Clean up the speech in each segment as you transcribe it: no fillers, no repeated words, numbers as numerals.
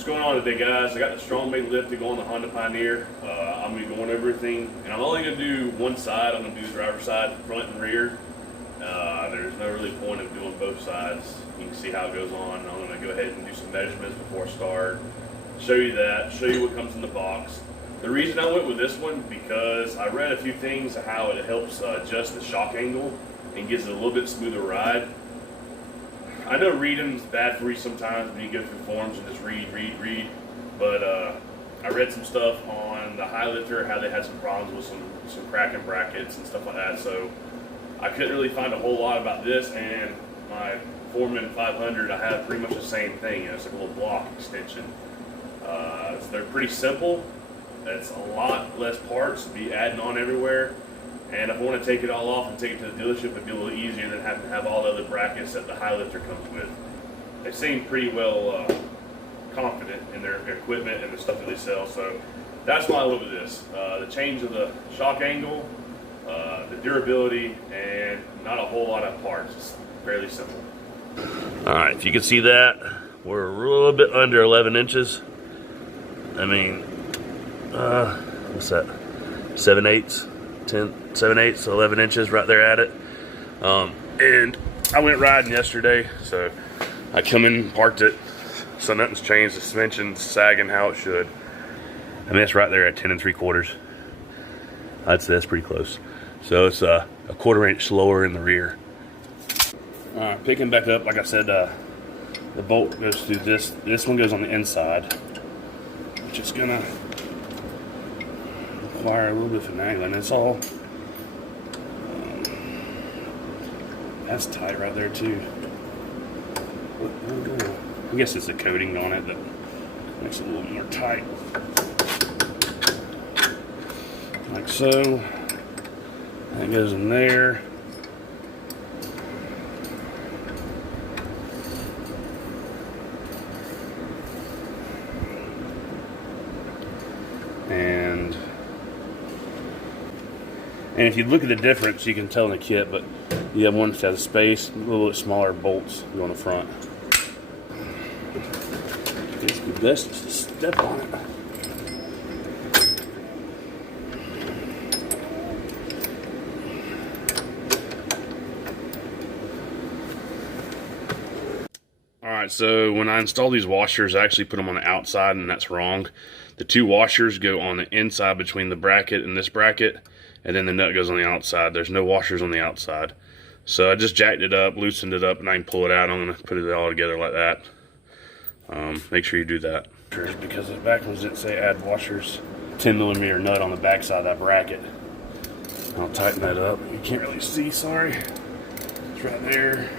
What's going on today, guys? I got the strong bait lift to go on the Honda Pioneer. I'm going to be going over everything, and I'm only going to do one side. I'm going to do the driver's side, front and rear. There's no really point of doing both sides. You can see how it goes on. I'm going to go ahead and do some measurements before I start. Show you that, show you what comes in the box. The reason I went with this one, because I read a few things of how it helps adjust the shock angle and gives it a little bit smoother ride. I know reading's bad for you sometimes when you go through forums and just read, but I read some stuff on the high lifter, how they had some problems with some cracking brackets and stuff like that, so I couldn't really find a whole lot about this. And my Foreman 500, I have pretty much the same thing. It's like a little block extension. So they're pretty simple. It's a lot less parts to be adding on everywhere. And if I want to take it all off and take it to the dealership, it'd be a little easier than having to have all the other brackets that the high lifter comes with. They seem pretty well confident in their equipment and the stuff that they sell. So that's why I went with this. The change of the shock angle, the durability, and not a whole lot of parts. It's fairly simple. All right, if you can see that, we're a little bit under 11 inches. I mean, what's that? 7/8, 7/8, 11 inches right there at it. And I went riding yesterday, so I come in, parked it, so nothing's changed. The suspension's sagging how it should. I mean, it's right there at 10 3/4. I'd say that's pretty close. So it's a 1/4 inch lower in the rear. All right, picking back up, like I said, the bolt goes through this. This one goes on the inside, which is gonna require a little bit of finagling. It's all that's tight right there too. I guess it's a coating on it that makes it a little more tight, like so. That goes in there. And if you look at the difference, you can tell in the kit, but you have one that has space, a little bit smaller bolts go on the front. It's the best to step on it. Alright, so when I install these washers, I actually put them on the outside, and that's wrong. The two washers go on the inside between the bracket and this bracket, and then the nut goes on the outside. There's no washers on the outside. So I just jacked it up, loosened it up, and I can pull it out. I'm going to put it all together like that. Make sure you do that. Because the back ones didn't say add washers. 10mm nut on the back side of that bracket. I'll tighten that up. You can't really see, sorry. It's right there.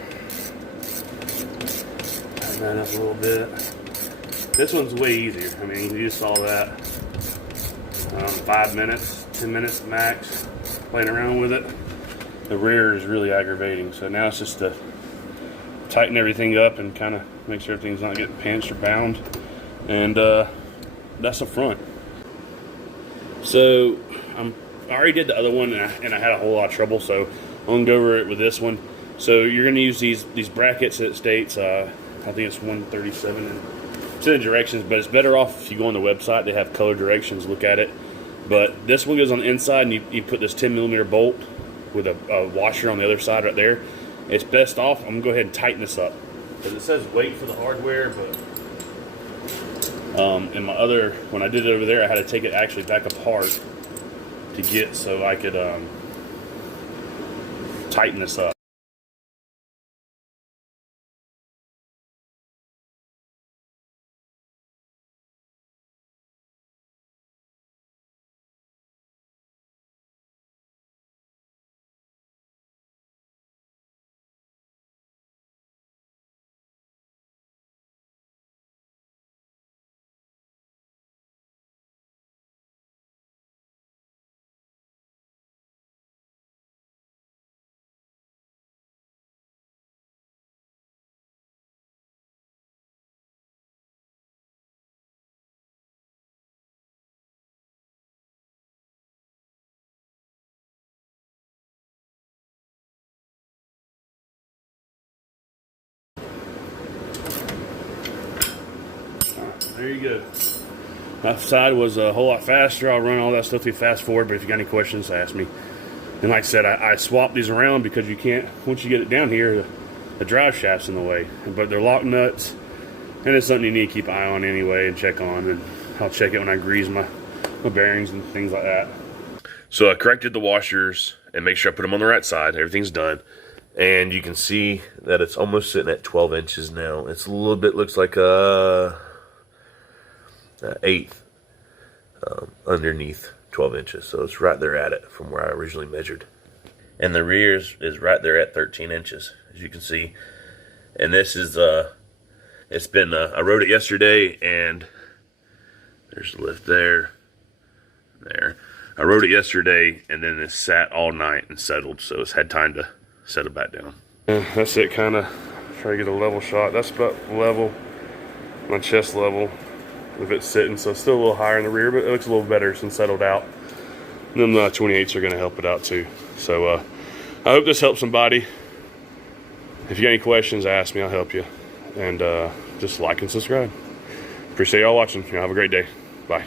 Tighten that up a little bit. This one's way easier. I mean, you just saw that. 5 minutes, 10 minutes max, playing around with it. The rear is really aggravating, so now it's just to tighten everything up and kind of make sure everything's not getting pinched or bound. And that's the front. So I already did the other one, and I had a whole lot of trouble, so I'm gonna go over it with this one. So you're gonna use these brackets that states, I think it's 137 and it's in the directions, but it's better off if you go on the website. They have color directions, look at it. But this one goes on the inside, and you put this 10mm bolt with a washer on the other side right there. It's best off, I'm gonna go ahead and tighten this up, because it says wait for the hardware, but in my other, when I did it over there, I had to take it actually back apart to get so I could tighten this up. there you go. My side was a whole lot faster. I'll run all that stuff through fast forward, but if you got any questions, ask me. And like I said, I swapped these around because you can't, once you get it down here, the drive shaft's in the way. But they're lock nuts, and it's something you need to keep an eye on anyway and check on. And I'll check it when I grease my bearings and things like that. So I corrected the washers and make sure I put them on the right side. Everything's done. And you can see that it's almost sitting at 12 inches now. It's a little bit, looks like a eighth underneath 12 inches. So it's right there at it from where I originally measured. And the rear is right there at 13 inches, as you can see. And this is, it's been, I rode it yesterday, and there's the lift there. I rode it yesterday, and then it sat all night and settled, so it's had time to settle back down. Yeah, that's it, kind of try to get a level shot. That's about level, my chest level, if it's sitting. So it's still a little higher in the rear, but it looks a little better since settled out. And then the 28s are going to help it out too. So I hope this helps somebody. If you got any questions, ask me, I'll help you. And just like and subscribe. Appreciate y'all watching. Y'all have a great day. Bye.